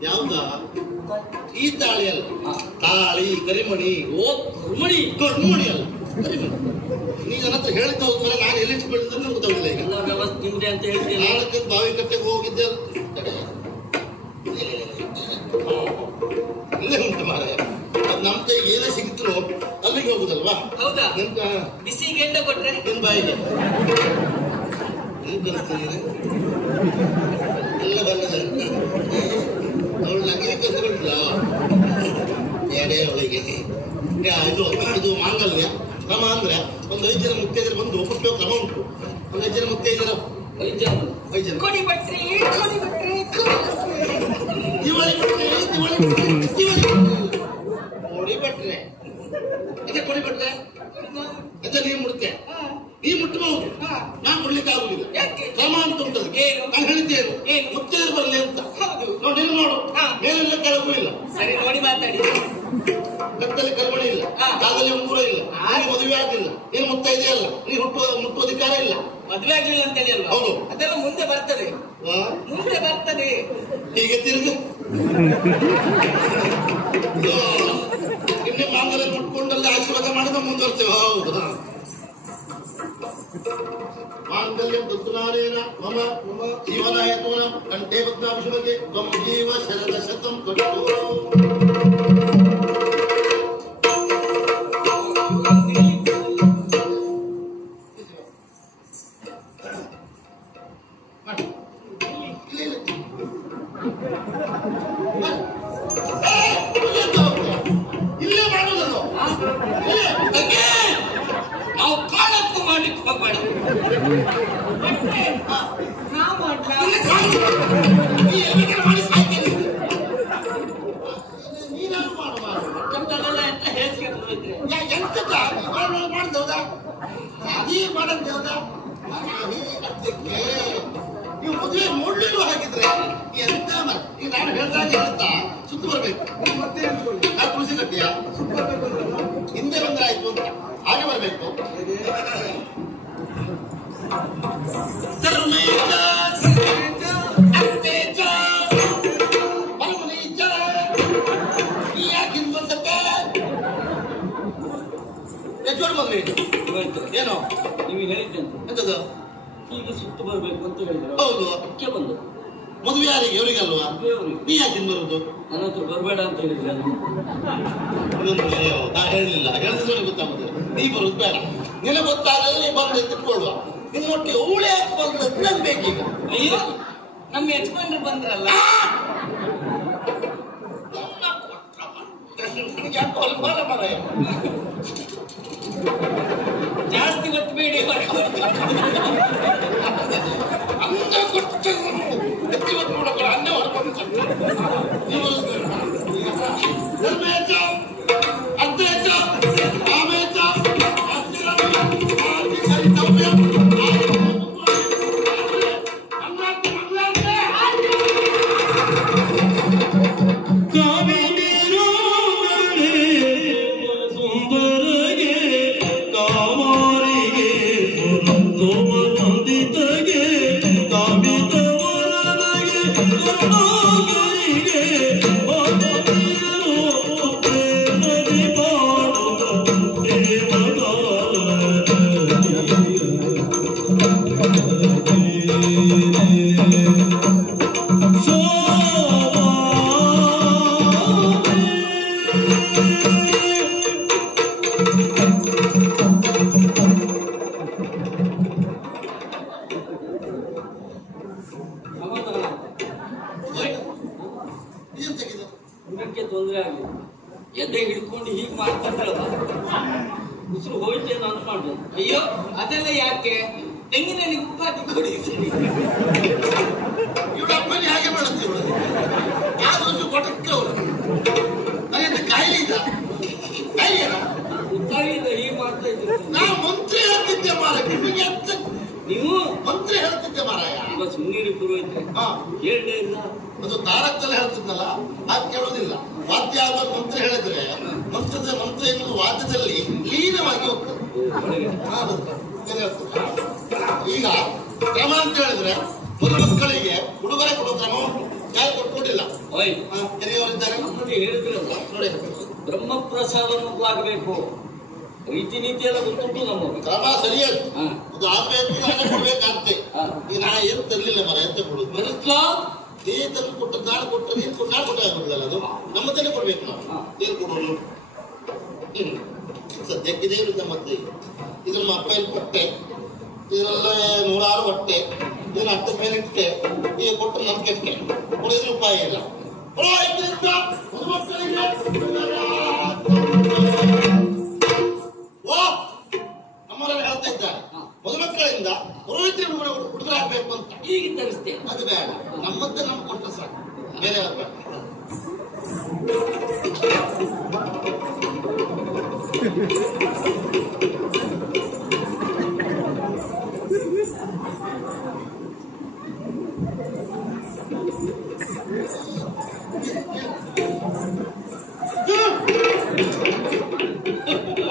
ಯಾವ್ದಾ? ಈ ತಾಳಿ ಅಲ್ಲ, ತಾಳಿ ಕರಿಮಣಿ. ಓ ಕರ್ಮಣಿ. ಕರ್ಮಣಿ ಅಲ್ಲ, ಕರಿಮಣಿ. ನೀ ನನ್ನ ಹತ್ರ ಹೇಳಿದ್ದ ಹೋದ್ಮೇಲೆ ನಾನು ಎಲ್ಲಿಟ್ಬಿಟ್ಟಿದ್ದೆ ನನಗೆ ಗೊತ್ತಾಗಿಲ್ಲ. ಈಗ ಎಲ್ಲ ವ್ಯವಸ್ಥೆ ಇದೆ ಅಂತ ಹೇಳ್ತೀನಿ. ನಾಲ್ಕು ಬಾವಿ ಕಟ್ಟೆಗೆ ಹೋಗಿದ್ದೆ ಇಲ್ಲೇ ಉಂಟು ಮಾರಾಯ. ನಮ್ ಕೈ ಏನೇ ಸಿಕ್ತರು ಅಲ್ಲಿಗೆ ಹೋಗುದಲ್ವಾ? ಹೌದಾ? ನಿಂತ ಬಿಸಿ ಗೆಡ್ಡೆ ಕೊಟ್ರೆ ನಿನ್ ಬಾಯಿಗೆ ನೀನ್ ಕಲಿಸ್ತೀನಿ ಎಲ್ಲ ಬಲ್ಲದ ಅವಳು ನಮಗೆ ಕಲ್ತ್ಕೊಳ್ಲ ಎಡೆ ಅವಳಿಗೆ. ಇದು ಮಾಂಗಲ್ಯ ಕ್ರಮ ಅಂದ್ರೆ ಒಂದು 5 ಜನ ಮುತ್ತೈದರು ಬಂದು ಕೊಟ್ಟೋ ಕ್ರಮ ಉಂಟು. ಒಂದು 5 ಜನ ಮುತ್ತೈದರು 5 ಜನ ಕೊಡಿ ಬಟ್ರಿ, ಕೊಡಿ ಬಟ್ರಿ, ದಿವಾಳಿ ಕೊಡಿ ಬಟ್ರೆ ಅದೇ ಕೊಡಿ ಬಟ್ರೆ ಅದೇ ನೀವು ಮುಡುತ್ತೆ. ನೀ ಮುಟ್ಟಬಹುದು, ನಾನ್ ಕೊಡ್ಲಿಕ್ಕೆ ಆಗುದಿಲ್ಲ. ಕ್ರಮ ಅಂತ ಉಂಟದು. ನಾನು ಹೇಳಿದ್ದೇನು ಮುತ್ತೈದರು ಬರಲಿ ಅಂತ. ನೋಡಿ ನೋಡು, ಮೇಲೆಲ್ಲ ಕೆಳಗೂ ಇಲ್ಲ. ಸರಿ ನೋಡಿ ಮಾತಾಡಿ. ಕತ್ತಲ್ಲಿ ಕರ್ಮಣಿ ಇಲ್ಲ, ಕಾಲದಲ್ಲಿ ಉಂಗುರ ಇಲ್ಲ, ನೀನು ಮದುವೆ ಆಗಿಲ್ಲ, ನೀನು ಮುತ್ತೈದೆ ಅಲ್ಲ, ನೀನು ಮುಟ್ಟುವ ಅಧಿಕಾರ ಇಲ್ಲ. ಮದುವೆ ಆಗ್ಲಿಲ್ಲ ಅಂತ ಹೇಳಿ ಅಲ್ವಾ? ಹೌದು. ಅದೆಲ್ಲ ಮುಂದೆ ಬರ್ತದೆ, ಮುಂದೆ ಬರ್ತದೆ. ಹೀಗೆ ತಿರುಗು ನಿನ್ನೆ ಮಾಂಗಲ್ಯ ಮುಟ್ಕೊಂಡಲ್ಲಿ ಆಶೀರ್ವಾದ ಮಾಡಿದ ಮುಂದುವರ್ತೇವೆ. ಹೌದು. ಮಾಂಗಲ್ಯ ಋತುನಾರೇನ ಮಮ ಜೀವನಾಯ ತೋನ ಕಂಠೆ ಬದ್ಧಾಭಿಷುಭಗೆ ತ್ವಂ ಜೀವ ಶರದ ಶತಂ ಕೊಟ್ಟು ನಾ ಮಾಡ್ಲಾ? ನೀನಾದ್ರು ಮಾಡುವ ನಮ್ದೆಲ್ಲ ಎಂತ ಹೇಳ್ಸ್ಕೊಂಡು ಹೋಯ್ತ್ರಿ? ಎಂತ ಮಾಡ್ದೌದಾ ಅದೇ ಮಾಡಂತೇವ್ದಾ ಅದಕ್ಕೆ ನೀವು ಮದುವೆ ನೋಡ್ಲಿಲ್ಲ ಹಾಗಿದ್ರೆ ಎಂತ ಈಗ ನಾನು ಹೇಳ್ದಾಗ ಹೇಳ್ತಾ ಸುತ್ತು ಬರ್ಬೇಕು. ನಾನು ತುಳಸಿ ಕಟ್ಟಿಯ ಹಿಂದೆ ಬಂದ್ರೆ ಆಯ್ತು ಅಂತ ಹಾಗೆ ಬರ್ಬೇಕು. ಏನೋ ನೀವು ಹೇಳಿದ್ದಂತೆ ಎಂತದ್ದು ಈಗ ಸುತ್ತು ಬರ್ಬೇಕು ಅಂತ ಹೇಳಿದ್ರು. ಹೌದು ಅದಕ್ಕೆ ಬಂದು ಮದುವೆ ಯಾರಿಗೆ ಅವರಿಗಲ್ವಾ? ನೀ ಯಾಕೆ ಬರುದು? ನನ್ನ ಹತ್ರ ಬರಬೇಡ ಅಂತ ಹೇಳಿದ್ರೆ ಇನ್ನೊಂದು ವಿಷಯ ನಾ ಹೇಳಲಿಲ್ಲ, ಹೇಳಿದ್ರೆ ಗೊತ್ತಾಗುತ್ತದೆ. ನೀ ಬರುದು ಬೇಡ, ನಿನಗೆ ಗೊತ್ತಾಗಲ್ಲ. ನೀ ಬಂದು ಎತ್ತಿಕೊಳ್ಳುವ ನಿನ್ನೊಟ್ಟಿಗೆ ಅವಳೇ ಬಂದದ್ದು ನಂಗೆ ಬೇಕೀಗ. ಅಯ್ಯೋ ನಮ್ಮ ಯಜಮಾನ್ರು ಬಂದ್ರಲ್ಲ, ಯಾಕೆ ಹೊಲಬಾರ ಮಾರಾಯ? ಜಾಸ್ತಿ ಒತ್ತು ಬೇಡಿ. ಅಂತ ಕೊಟ್ಟು ಎತ್ತಿ ಒತ್ತು ನೋಡೋಣ ಅನ್ನೇ ಹೊರಕೊಂಡು ನೀವು ಇದಕ್ಕೆ ತೊಂದರೆ ಆಗಿದೆ. ಎದೆ ಹಿಡ್ಕೊಂಡು ಹೀಗೆ ಮಾಡ್ತಾರಲ್ಲ, ಉಸಿರು ಹೋಯ್ತು ಏನು ಅನ್ಕೊಂಡು. ಅಯ್ಯೋ ಅದೆಲ್ಲ ಯಾಕೆ? ತೆಂಗಿನಲ್ಲಿ ಉಪ್ಪು ಹಾಕಿ ಕೊಡಿ. ಇವಳ ಅಪ್ಪನೇ ಹಾಗೆ ಮಾಡುತ್ತೀವಿ. ಯಾವ್ದು ಕೊಟ್ಟಕ್ಕೆ ಅವಳು ನನಗೆ ಕಾಯಿಲೆ ಇದ್ದ ಕಾಯಿಲೆ ಗೊತ್ತಾಗಿಲ್ಲ ಹೀಗೆ ಮಾಡ್ತಾ ಇದ್ರು. ನಾವು ಮಂತ್ರಿ ಹೇಳ್ತಿದ್ದೆ ಮಾರ, ನಿಮಗೆ ಅಂತ ನೀವು ಮಂತ್ರಿ ಹೇಳ್ತಿದ್ದೆ ಮಾರಾಯ. ಈಗ ಸುಮ್ಮನೆ ಪುರೋಹಿತ್ರೆ ಕೇಳಲೇ ಇಲ್ಲ. ಅದು ತಾರಕದಲ್ಲಿ ಹೇಳ್ತಿದ್ನಲ್ಲ ಅದು ಕೇಳೋದಿಲ್ಲ. ವಾದ್ಯ ಆಗುವಾಗ ಮಂತ್ರ ಹೇಳಿದ್ರೆ ಮಂತ್ರ ಎನ್ನುವುದು ವಾದ್ಯದಲ್ಲಿ ಲೀನವಾಗಿ ಹೋಗ್ತದೆ. ಈಗ ಕ್ರಮ ಅಂತ ಹೇಳಿದ್ರೆ ಮದುವೆ ಮಕ್ಕಳಿಗೆ ಉಡುಗೊರೆ ಕೊಡುವ ಕ್ರಮ ಯಾರು ಕೊಟ್ಕೊಂಡಿಲ್ಲ. ಹಿರಿಯವರಿದ್ದಾರೆ ನಮ್ಮಲ್ಲಿ ಹೇಳಿದ್ರಲ್ಲ, ನೋಡಿ, ಬ್ರಹ್ಮಪ್ರಸಾದ ಮೊದಲಾಗಬೇಕು. ರೀತಿ ನೀತಿ ಎಲ್ಲ ಗೊತ್ತುಂಟು ನಮಗೆ. ಕ್ರಮ ಸರಿಯಾಗಿ ಅದು ಆಗ್ಬೇಕು, ನಾನೇ ಕೊಡ್ಬೇಕಂತೆ. ಈಗ ನಾ ಏನು ತರಲಿಲ್ಲ ಮರ, ಎಂತ ಕೊಡುದು? ನೀನು ತಂದು ಕೊಟ್ಟು ನಾಳೆ ಕೊಟ್ಟು ನೀನು ಕೊಟ್ಟು ನಾಳೆ ಕೊಟ್ಟಾಗುದಿಲ್ಲ. ಅದು ನಮ್ಮದನ್ನೇ ಕೊಡ್ಬೇಕು ನಾವು. ಏನು ಕೊಡೋದು? ಸದ್ಯಕ್ಕಿದೆ ಇರುತ್ತೆ. ಮತ್ತೆ ಇದ್ರ ನಮ್ಮ ಅಪ್ಪ ಇಲ್ಲಿ ಕೊಟ್ಟೆ, ಇದರೆಲ್ಲ 106 ಹೊಟ್ಟೆ, ಇದನ್ನ ಹತ್ತದ ಮೇಲೆ ಇಟ್ಟೆ, ಈಗ ಕೊಟ್ಟು ನಮ್ ಕೆಟ್ಟೆ ಕೊಡಿದ್ರೆ ಉಪಾಯ ಇಲ್ಲ. ನಮ್ಮಲ್ಲಿ ಹೇಳ್ತಾ ಇದ್ದಾರೆ ಮದುಮಕ್ಕಳಿಂದ ಪುರೋಹಿತರಿಗೆ ಹುಡುಗರು ಹಾಕ್ಬೇಕು ಅಂತ. ಈಗ ತರಿಸ್ತೇನೆ, ಅದು ಬೇಡ, ನಮ್ಮದ್ದೇ ನಮ್ಗೆ ಕೊಟ್ಟರೆ ಸಾಕು, ಬೇರೆ ಆಗ್ಬೇಕು.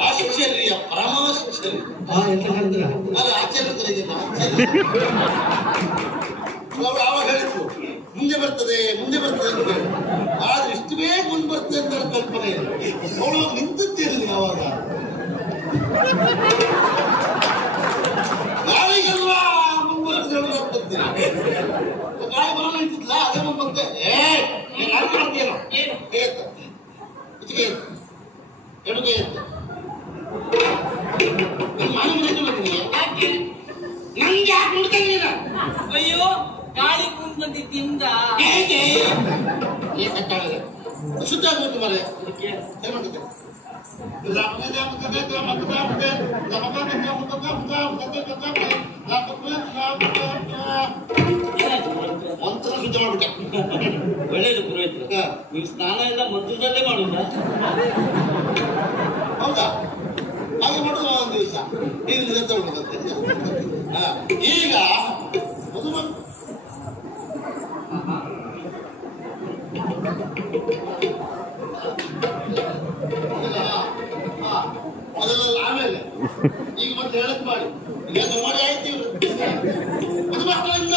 ಆಶ್ಚರ್ಯ, ಪರಮಾಶ್ಚರ್ಯ. ಅದು ಆಚಾರ್ಯರಿಗೆ ಅವರು ಆವಾಗ ಹೇಳಿದ್ರು ಮುಂದೆ ಬರ್ತದೆ ಮುಂದೆ ಬರ್ತದೆ ಅಂತ ಹೇಳಿ. ಆದ್ರೆ ಇಷ್ಟು ಬೇಗ ಮುಂದೆ ಬರ್ತದೆ ಅಂತ ಕಲ್ಪನೆ ಇಲ್ಲ. ಅವಳು ನಿಂತಿರ್ತಿರಲಿ ಅವಾಗ. ಗಾಳಿಗೆಲ್ಲ ಮುಂಬರ್ತೀನಿ ಗಾಳಿ ಬರೋಲ್ಲ ನಿಂತಿದ್ಲ, ಅದೇ ಮುಂದೆ ಮಾಡ್ತೀಯಲ್ಲ ಏನು ಎಡುಗೆ ನಂಗೆ ಯಾಕೆ ನೋಡ್ತೇನೆ ನೀನು? ಅಯ್ಯೋ ಗಾಳಿ ಕುಂದ್ ಬಂದಿದ್ದಿಂದ ಶುದ್ಧ ಆಗ್ಬೇಕು ಮರೆ. ಅದಕ್ಕೆ ಏನ್ ಮಾಡ್ತಿದ್ದೆ? ಮಂತ್ರ ಶುದ್ಧ ಮಾಡ್ಬಿಟ್ಟೆ. ಒಳ್ಳೇದು ಪುರೋಹಿತರು. ನೀವು ಸ್ನಾನ ಎಲ್ಲ ಮಂತ್ರದಲ್ಲೇ ಮಾಡುದಾ? ಹೌದಾ? ಹಾಗೆ ಮಾಡುವ ಒಂದು ದಿವಸ ನೀರಿನ ತಗೊಳ್ಳೋದಂತೆ. ಈಗ ಅದೆಲ್ಲ ಆಮೇಲೆ ಈಗ ಮತ್ತೆ ಹೇಳಕ್ ಮಾಡಿ ಈಗ ಮಾಡಿ ಆಯ್ತು ಇವ್ರು ಮದುಮಕ್ಕಳಿಂದ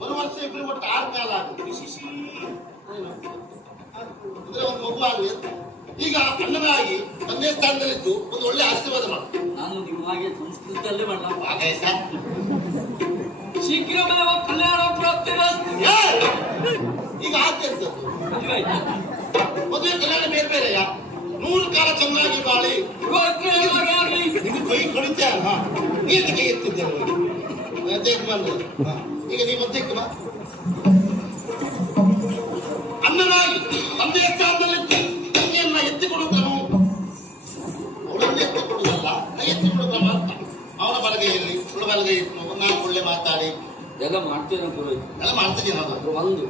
ಒಂದು ವರ್ಷ ಇಬ್ಬರು ಒಟ್ಟು 6 ಕಾಲ ಆಗುತ್ತೆ. ಅಂದ್ರೆ ಒಂದು ಮಗು ಆಗಲಿ ಅಂತ. ಈಗ ಅಣ್ಣನಾಗಿ ತಂದೆ ಸ್ಥಾನದಲ್ಲಿದ್ದು ಒಂದು ಒಳ್ಳೆ ಆಶೀರ್ವಾದ ಮಾಡು. ನಾನು ನಿಮ್ಮ ಹಾಗೆ ಸಂಸ್ಕೃತದಲ್ಲೇ ಮಾಡಲ್ಲ. ಹಾಗೆ ಸರ್ ಶೀಘ್ರಮೇವ ಕಲ್ಯಾಣ ಪ್ರಾಪ್ತಿರಸ್ತು. ಈಗ ಆದ್ಯಂತದ್ದು ಮದುವೆ ಆಯ್ತಾ? ಮದುವೆ ಕಲ್ಯಾಣ ಬೇರೆ ಬೇರೆಯಾ? 100 ಕಾಲ ಚೆನ್ನಾಗಿ ಬಾಳಿ ಕೈ ಕೊಡಿತೆ ನೀರು ಕೈ ಎತ್ತಿದ್ದೆ ಈಗ ನೀವು ಮಧ್ಯಕ್ಕೆ ಬಾ. ಅಣ್ಣನಾಗಿ ತಂದೆಯ ಸ್ಥಾನದಲ್ಲಿ ತಂದೆಯನ್ನ ಎತ್ತಿಕೊಡುವ ಕ್ರಮ ಉಂಟು. ಅವಳನ್ನು ಎತ್ತಿಕೊಡುವುದಲ್ಲ, ಎತ್ತಿಕೊಡುವ ಕ್ರಮ ಅಂತ. ಅವನ ಬಲಗೈಯಲ್ಲಿ ಸುಳ್ಳ ಬಲಗೈ ಇಟ್ಟು ನಾನು ಒಳ್ಳೆ ಮಾತಾಡಿ ಎಲ್ಲ ಮಾಡ್ತೇನೆ ಪುರೋಹಿತ. ಎಲ್ಲ ಮಾಡ್ತೀನಿ. ಒಂದು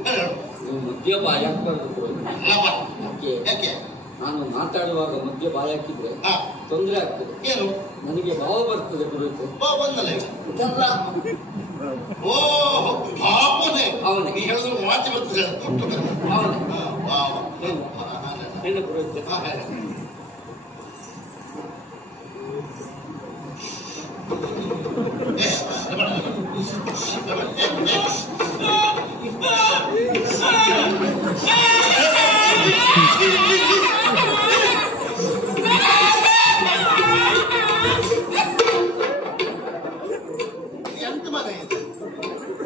ನೀವು ಮಧ್ಯ ಬಾಯಿ ಹಾಕ್ಬಾರ್ದು ಪುರೋಹಿತ. ಯಾಕೆ? ನಾನು ಮಾತಾಡುವಾಗ ಮಧ್ಯ ಬಾಯಿ ಹಾಕಿದ್ರೆ ತೊಂದರೆ ಆಗ್ತದೆ. ಏನು? ನನಗೆ ಭಾವ ಬರ್ತದೆ ಪುರೋಹಿತ. ಬಂದಲ್ಲ ಇದಲ್ಲ. ಓ ಭಾವನೆ ಅವನೇ. ನೀ ಹೇಳಿದ್ರು ಮಾತಿ ಬರ್ತದೆ ಅವನೇ. ಏನು ಪುರೋಹಿತ? ಎಂತ ಮನೆ ಇದೆ?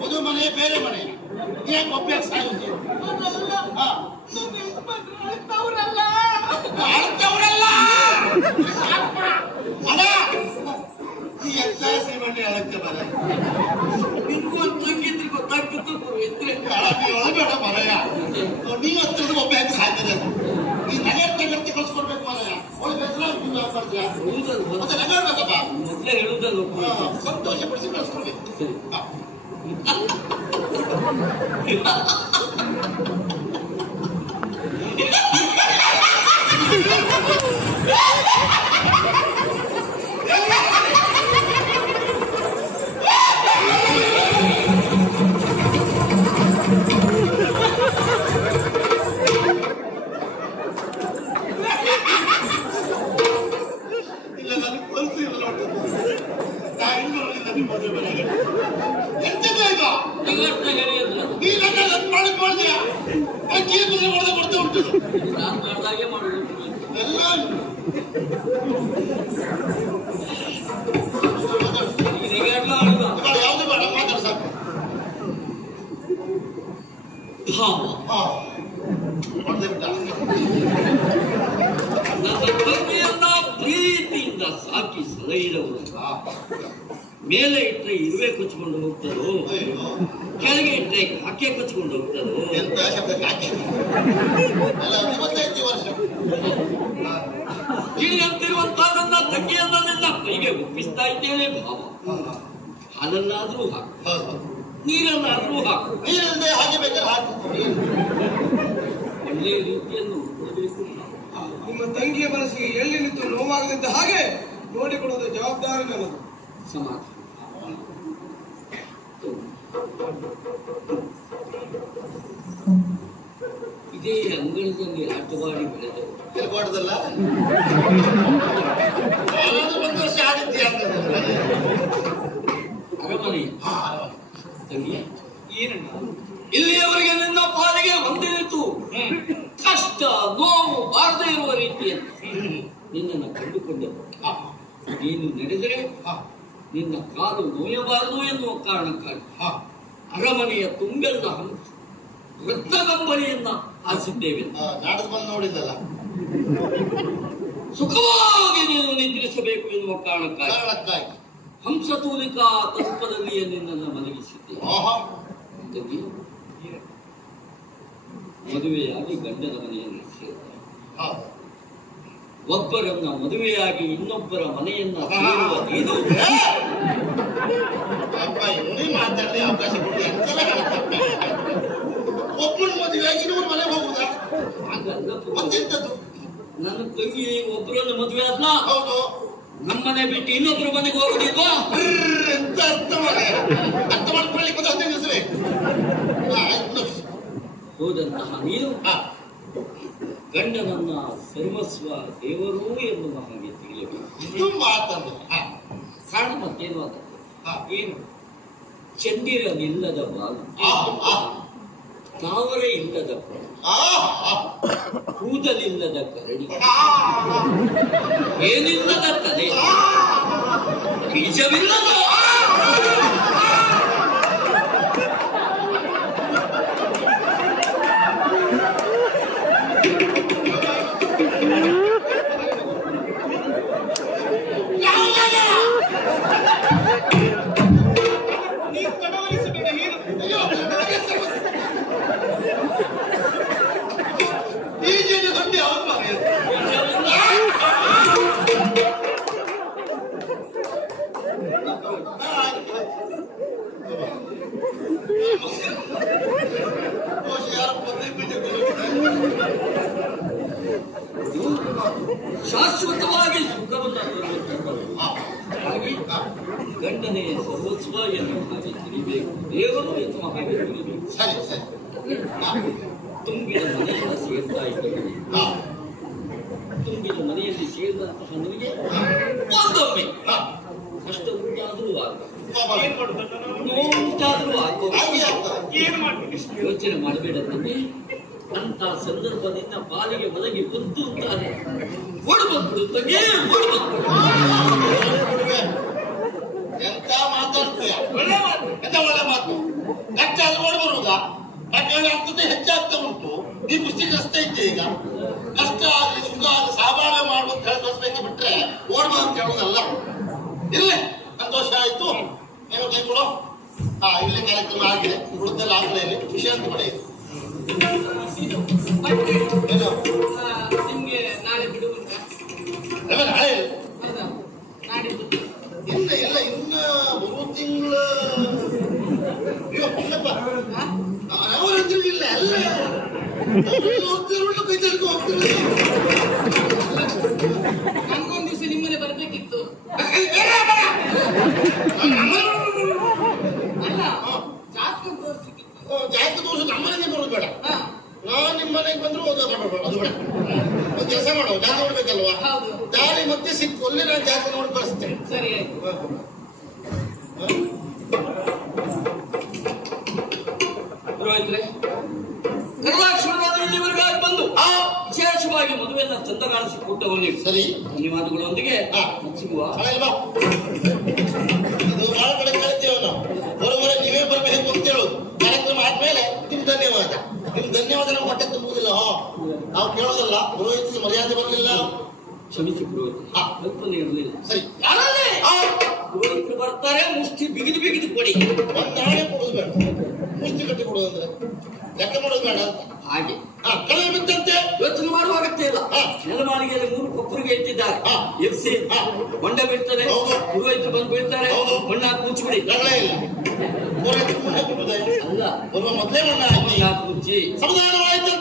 ಒಂದು ಮನೆ ಬೇರೆ ಮನೆ. ಯಾಕೆ ಒಬ್ಬ ಸಾಯುತ್ತೆ? ಅಳತವ್ರಲ್ಲ ಅಡ ಈ ಎಲ್ಲ ಶ್ರೀಮಂಡಿ ಅಳಕ್ಕೆ ಬರ ನಿನ್ಗೂ ಒಂದು ತಂಗಿದ್ರೆ ಗೊತ್ತಾಗ್ತಿತ್ತು ಪುರೋಹಿತ. ಒಳಬೇಡ ಮರಯ. ನೀವು ಹತ್ತಿರದ ಒಬ್ಬ ಯಾಕೆ ಸಾಯ್ತದೆ? ಈ ನಗರ್ತಿ ಕಳ್ಸ್ಕೊಡ್ಬೇಕು ಮರಯ. ಒಳಗೆ ಮತ್ತೆ ನಗರ್ಬೇಕಪ್ಪ. ಮೊದಲೇ ಹೇಳುದಲ್ಲ ಸಂತೋಷ ಪಡಿಸಿ ಕಳ್ಸ್ಕೊಡ್ಬೇಕು. ಸರಿ. ಇಲ್ಲ ನನಗೆ ಕಲ್ಸಿ ಇಲ್ಲ ಎಂತದ ಈಗ ನೀ ನನ್ನ ಮಾಡಿ ಮಾಡಿದ್ಯಾ? ಕೊಡ್ತಾ ಉಂಟು ನಾನು ಮಾಡ್ದಾಗೆ ಮಾಡುದು ಎಲ್ಲ ಯಾವ್ದು ಬೇಡ ಮಾತಾಡ ಸಾಕು. ನನ್ನ ತಂದೆಯನ್ನ ಪ್ರೀತಿಯಿಂದ ಸಾಕಿ ಸಲಹಿದವರು ಮೇಲೆ ಇಟ್ಟರೆ ಇರುವೆ ಕೊಚ್ಚಿಕೊಂಡು ಹೋಗ್ತದೋ, ಕೆಳಗೆ ಇಟ್ಟರೆ ಕಾಕೆ ಕೊಚ್ಚಿಕೊಂಡು ಹೋಗ್ತದೋ. ಎಂತ ಶಬ್ದ ಕಾಕೆ ಅಲ್ಲ 25 ವರ್ಷ ಇಳಿಯಂತಿರುವಂತಹ ನನ್ನ ತಂಗಿಯನ್ನ ನನ್ನ ಕೈಗೆ ಒಪ್ಪಿಸ್ತಾ ಇದ್ದೇನೆ ಭಾವ. ಹಾಲನ್ನಾದ್ರೂ ಹಾಕು, ನೀರನ್ನಾದ್ರೂ ಹಾಕು, ನೀರಲ್ಲದೆ ಹಾಗೆ ಬೇಕಾದ್ರೆ ಹಾಕು. ಒಳ್ಳೆಯ ರೀತಿಯನ್ನು ನೋಡಬೇಕು. ನಿಮ್ಮ ತಂಗಿಯ ಮನಸ್ಸಿಗೆ ಎಲ್ಲಿ ನಿಂತು ನೋವಾಗದಿದ್ದ ಹಾಗೆ ನೋಡಿಕೊಳ್ಳುವ ಜವಾಬ್ದಾರಿ ನನ್ನದು. ಸಮಾಧಾನ. ಇದೇ ಅಂಗಳದಲ್ಲಿ ಆಟವಾಡಿ ಬೆಳೆದವರು. ತಿರುಗಾಟದಲ್ಲ 1 ವರ್ಷ ಆಗಿದ್ದೀಯ ಅರಮನೆ ತಂಗಿ ಏನಣ್ಣ ಇಲ್ಲಿಯವರೆಗೆ ನಿನ್ನ ಪಾಲಿಗೆ ಹೊಂದಿರಿತು ಕಷ್ಟ ನೋವು ಬಾರದೇ ಇರುವ ರೀತಿಯಲ್ಲಿ ನಿನ್ನನ್ನು ಕಂಡುಕೊಂಡೆವು. ನೀನು ನಡೆದರೆ ನಿನ್ನ ಕಾಲು ನೋಯಬಾರದು ಎನ್ನುವ ಕಾರಣಕ್ಕಾಗಿ ಅರಮನೆಯ ತುಂಬೆಲ್ಲ ರತ್ನಗಂಬಳಿಯನ್ನ ಹಾಸಿದ್ದೇವೆ. ನಾಡದು ಬಂದು ನೋಡಿದ್ದಲ್ಲ, ಸುಖವಾಗಿ ನೀನು ನಿದ್ರಿಸಬೇಕು ಎನ್ನುವ ಕಾರಣಕ್ಕಾಗಿ ಹಂಸತೂಲಿಕಾ ತತ್ಪದಲ್ಲಿಯೇ ನಿನ್ನನ್ನು ಮಲಗಿಸಿದ್ದೆ. ತಂಗಿ ಮದುವೆಯಾಗಿ ಗಂಡನ ಮನೆಯನ್ನು ಸೇರಿದ. ಒಬ್ಬರನ್ನ ಮದುವೆಯಾಗಿ ಇನ್ನೊಬ್ಬರ ಮನೆಯನ್ನ ಸೇರುವ ಇದು ಮಾತಾಡಲಿ ಅವಕಾಶ ಕೊಡಿ. ಒಬ್ಬನ ಮದುವೆಯಾಗಿ ಇನ್ನೊಬ್ಬರ ಮನೆಗೆ ಹೋಗುದಾ? ಮತ್ತೆಂತದ್ದು? ನನ್ನ ತಂಗಿ ಒಬ್ಬರನ್ನು ಮದುವೆ ಆದ್ಲ. ಹೌದು. ನಮ್ಮನೆ ಬಿಟ್ಟು ಇನ್ನೊಬ್ಬರ ಮನೆಗೆ ಹೋಗುದಿಲ್ವಾ? ಎಂತ ಅರ್ಥ ಮಾಡ್ಕೊಳ್ಳಿಕ್ಕೆ 15 ದಿವಸ ಬೇಕು. ಹೋದಂತಹ ನೀನು ಗಂಡನನ್ನ ಸರ್ವಸ್ವ ದೇವರು ಎನ್ನುವ ಹಾಗೆ ತಿಳಿಯಬೇಕು. ಮಾತಂದು ಕಾರಣ ಮತ್ತೇನು ಅದ? ಏನು ಚಂದಿರನಿಲ್ಲದ ಬಾಲು, ತಾವರ ಇಲ್ಲದ ಪ್ರಾಣ, ಕೂದಲಿಲ್ಲದ ಕರಡಿ, ಏನಿಲ್ಲದ ತಲೆ, ಬೀಜವಿಲ್ಲದ ಶಾಶ್ವತವಾಗಿ ಸುಖವನ್ನು ಹಾಗೆ ಗಂಡನೇ ಸರ್ವಸ್ವ ಎನ್ನುವ ಹಾಗೆ ತಿಳಿಬೇಕು, ದೇವರು ಎನ್ನುವ ಹಾಗೆ ತಿಳಿಬೇಕು. ತುಂಬಿದ ಮನೆಯನ್ನು ಸೇರ್ತಾ ಇದ್ದೇವೆ. ತುಂಬಿದ ಮನೆಯಲ್ಲಿ ಸೇರಿದಂತಹ ನನಗೆ ಒಂದೊಮ್ಮೆ ಕಷ್ಟ ಉಂಟಾದರೂ ನೋವುಂಟಾದರೂ ಯೋಚನೆ ಮಾಡಬೇಡ ತಂದೆ. ಅಂತ ಸಂದರ್ಭದಿಂದ ಪಾಲಿಗೆ ಒದಗಿ ಬಂದು ಅಂತಾರೆ ಓಡ್ಬಂದ್ಬಿಡು ತಂಗೆ, ಓಡ್ಬಂದ್ಬಿಡು. ಎಂತ ಮಾತಾಡ್ತೀಯ? ಎಂತ ಒಳ್ಳೆ ಮಾತು. ಕಷ್ಟ ಆದ್ರೂ ಓಡಿ ಬರುವುದಾ? ಆಗ್ತದೆ, ಹೆಚ್ಚಾಗ್ತಾ ಉಂಟು. ಈ ಪುಸ್ತಕ ಕಷ್ಟ ಇದ್ದೆ. ಈಗ ಕಷ್ಟ ಆಗಲಿ ಸುಖ ಆಗಲಿ ಸಾಮಾನ್ಯ ಮಾಡುವಂತ ಹೇಳಿ ಬಿಟ್ರೆ ಓಡ್ಬ ಅಂತ ಹೇಳೋದಲ್ಲ. ಇರ್ಲಿ, ಸಂತೋಷ ಆಯ್ತು. ಏನೋ ಕೈ ಕೊಡು. ಇಲ್ಲಿ ಕಾರ್ಯಕ್ರಮ ಆಗಿದೆ, ಉಳಿದೆಲ್ಲ ಆಗಲೇ ಇಲ್ಲಿ ವಿಶ್ರಾಂತಿ ಪಡೆಯಿರಿ. ನಿಮ್ಗೆ ನಾಳೆ ಬಿಡುವುಂಟ? ನಾಳೆ ನಾಡಿದ್ದು ಇಲ್ಲ ಇಲ್ಲ, ಇನ್ನ ಬರುವ ತಿಂಗಳ ಇಲ್ಲಪ್ಪ, ಅವರಂತಿರ್ಲಿಲ್ಲ. ಅಲ್ಲ ಹೋಗ್ತಿರ್ಬಿಟ್ಟು ಕೈ ತರ್ಕೊ ಹೋಗ್ತಿರ್ಲಿ. ನಮ್ಗೊಂದು ದಿವಸ ನಿಮ್ಮನೆ ಬರ್ಬೇಕಿತ್ತು. ಅಲ್ಲ, ಜಾತಕ ತೋರಿಸ್ಲಿಕ್ಕಿತ್ತು. ಜಾತಕ ತೋರಿಸು. ನಮ್ಮನೆಗೆ ಬರೋದು ಬೇಡ. ನಾನು ನಿಮ್ಮ ಮನೆಗೆ ಬಂದ್ರು ಅದು ಬೇಡ. ಒಂದು ಕೆಲಸ ಮಾಡುವ, ಜಾಗ ನೋಡ್ಬೇಕಲ್ವಾ? ದಾರಿ ಮತ್ತೆ ಸಿಕ್ಕು ಅಲ್ಲಿ ನಾನು ಜಾಗ ನೋಡಿ ಕಳಿಸ್ತೇನೆ. ಸರಿ ಆಯ್ತು. ಪುರೋಹಿತರೆ, ಕರ್ವಾಕ್ಷಣಗಳಿವರೆಗಾಗಿ ಬಂದು ವಿಶೇಷವಾಗಿ ಮದುವೆಯನ್ನು ಚಂದಗಾಣಿಸಿಕೊಟ್ಟವನಿಗೆ ಸರಿ ಧನ್ಯವಾದಗಳೊಂದಿಗೆ ಸಿಗುವ. ಇದು ಬಹಳ ಕಡೆ ಕೇಳ್ತೇವೆ ನಾವು. ಬರೋವರೆ ನೀವೇ ಬರಬೇಕು ಅಂತ ಹೇಳೋದು. ಕಾರ್ಯಕ್ರಮ ಆದ್ಮೇಲೆ ನಿಮ್ ಧನ್ಯವಾದ. ನಿಮ್ ಧನ್ಯವಾದ ನಾವು ಹೊಟ್ಟೆ ತುಂಬುವುದಿಲ್ಲ. ನಾವು ಕೇಳೋದಲ್ಲ. ಪುರೋಹಿತಿಗೆ ಮರ್ಯಾದೆ ಬರಲಿಲ್ಲ, ಕ್ಷಮಿಸಿ ಪುರೋಹಿತ, ಕಲ್ಪನೆ ಇರಲಿಲ್ಲ. ಸರಿ, ಪುರೋಹಿತರು ಬರ್ತಾರೆ, ಮುಷ್ಟಿ ಬಿಗಿದು ಬಿಗಿದು ಕೊಡಿ. ಒಂದ್ ನಾಳೆ ಕೊಡೋದು ಬೇಡ, ಮುಷ್ಟಿ ಕಟ್ಟಿ ಕೊಡೋದು ಅಂದ್ರೆ ಲೆಕ್ಕ ಮಾಡೋದು ಬೇಡ ಅಂತ. ಹಾಗೆ ಕಳೆದು ಬಿದ್ದಂತೆ ಯೋಚನೆ ಮಾಡುವ ಅಗತ್ಯ ಇಲ್ಲ. ನೆಲಮಾಳಿಗೆಯಲ್ಲಿ 3 ಕೊಪ್ಪರಿಗೆ ಇಟ್ಟಿದ್ದಾರೆ. ಎಬ್ಸಿ ಹೊಂಡ ಬೀಳ್ತದೆ, ಪುರೋಹಿತರು ಬಂದು ಬೀಳ್ತಾರೆ, ಮಣ್ಣ ಹಾಕಿ ಮುಚ್ಚಿಬಿಡಿ. ಜಗಳ ಇಲ್ಲ. ಪುರೋಹಿತರು ಮಣ್ಣೆ ಬಿಡುವುದೇ ಅಲ್ಲ, ಮೊದಲೇ ಮಣ್ಣ ಹಾಕಿ ಮುಚ್ಚಿ ಸಮಾಧಾನವಾಯ್ತು.